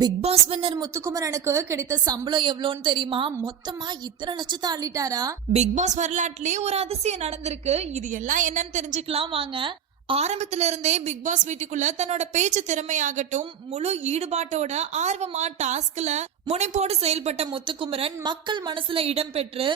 Big pass winner முத்துக்குமரனுக்கு கிடைத்த சம்பளம் எவ்வளோன்னு தெரியுமா? மொத்தமா இத்தனை லட்சத்தை அள்ளிட்டாரா? பிக் பாஸ் வரலாற்றிலேயே ஒரு அதிசயம் நடந்திருக்கு. இது எல்லாம் என்னன்னு தெரிஞ்சுக்கலாம் வாங்க. ஆரம்பத்துல இருந்தே பிக் பாஸ் வீட்டுக்குள்ள தன்னோட பேச்சு திறமையாகட்டும், முழு ஈடுபாட்டோட ஆர்வமா டாஸ்க்ல முனைப்போடு செயல்பட்ட முத்துக்குமரன் மக்கள் மனசுல இடம் பெற்று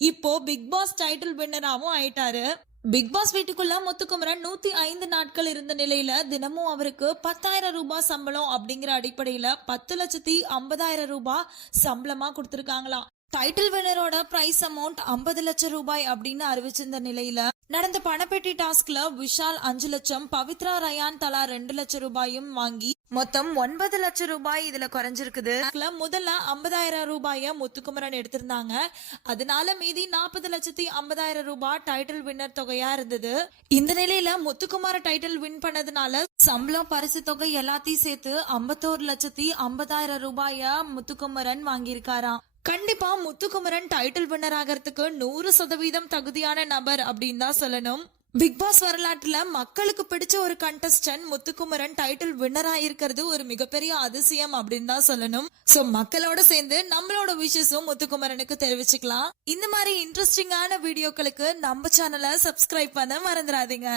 இப்போ பிக் பாஸ் டைட்டில் வின்னராவும் ஆயிட்டாரு. பிக் பாஸ் வீட்டுக்குள்ள முத்துக்குமரன் 105 நாட்கள் இருந்த நிலையில தினமும் அவருக்கு 10,000 ரூபாய் சம்பளம் அப்படிங்கிற அடிப்படையில 10,50,000 ரூபாய் சம்பளமா கொடுத்திருக்காங்களாம். டைட்டில் வினரோட பிரைஸ் அமௌண்ட் 50 லட்சம் ரூபாய் அப்படின்னு அறிவிச்சிருந்த நிலையில நடந்த பணப்பெட்டி டாஸ்க்ல விஷால் 5 லட்சம், பவித்ரா ரயான் தலா 2 லட்சம் ரூபாயும் வாங்கி மொத்தம் 9 லட்சம் ரூபாய் இதுல குறைஞ்சிருக்குது. முதல்ல 50,000 ரூபாய முத்துக்குமரன் எடுத்திருந்தாங்க. அதனால மீதி 40,50,000 ரூபாய் டைட்டில் வின்னர் தொகையா இருந்தது. இந்த நிலையில முத்துக்குமார டைட்டில் வின் பண்ணதுனால சம்பளம் பரிசு தொகை எல்லாத்தையும் சேர்த்து 51,50,000 ரூபாய முத்துக்குமரன் வாங்கியிருக்காராம். கண்டிப்பா முத்துக்குமரன் டைட்டில் வின்னர் ஆகிறதுக்கு 100% தகுதியான நபர் அப்படின்னு தான் சொல்லணும். பிக் பாஸ் வரலாற்றுல மக்களுக்கு பிடிச்ச ஒரு கண்டஸ்டன்ட் முத்துக்குமரன் டைட்டில் வின்னர் ஆயிருக்கிறது ஒரு மிகப்பெரிய அதிசயம் அப்படின்னு தான் சொல்லணும். சோ மக்களோட சேர்ந்து நம்மளோட விஷஸும் முத்துக்குமரனுக்கு தெரிவிச்சுக்கலாம். இந்த மாதிரி இன்ட்ரெஸ்டிங்கான வீடியோக்களுக்கு நம்ம சேனலை சப்ஸ்கிரைப் பண்ண மறந்துடாதீங்க.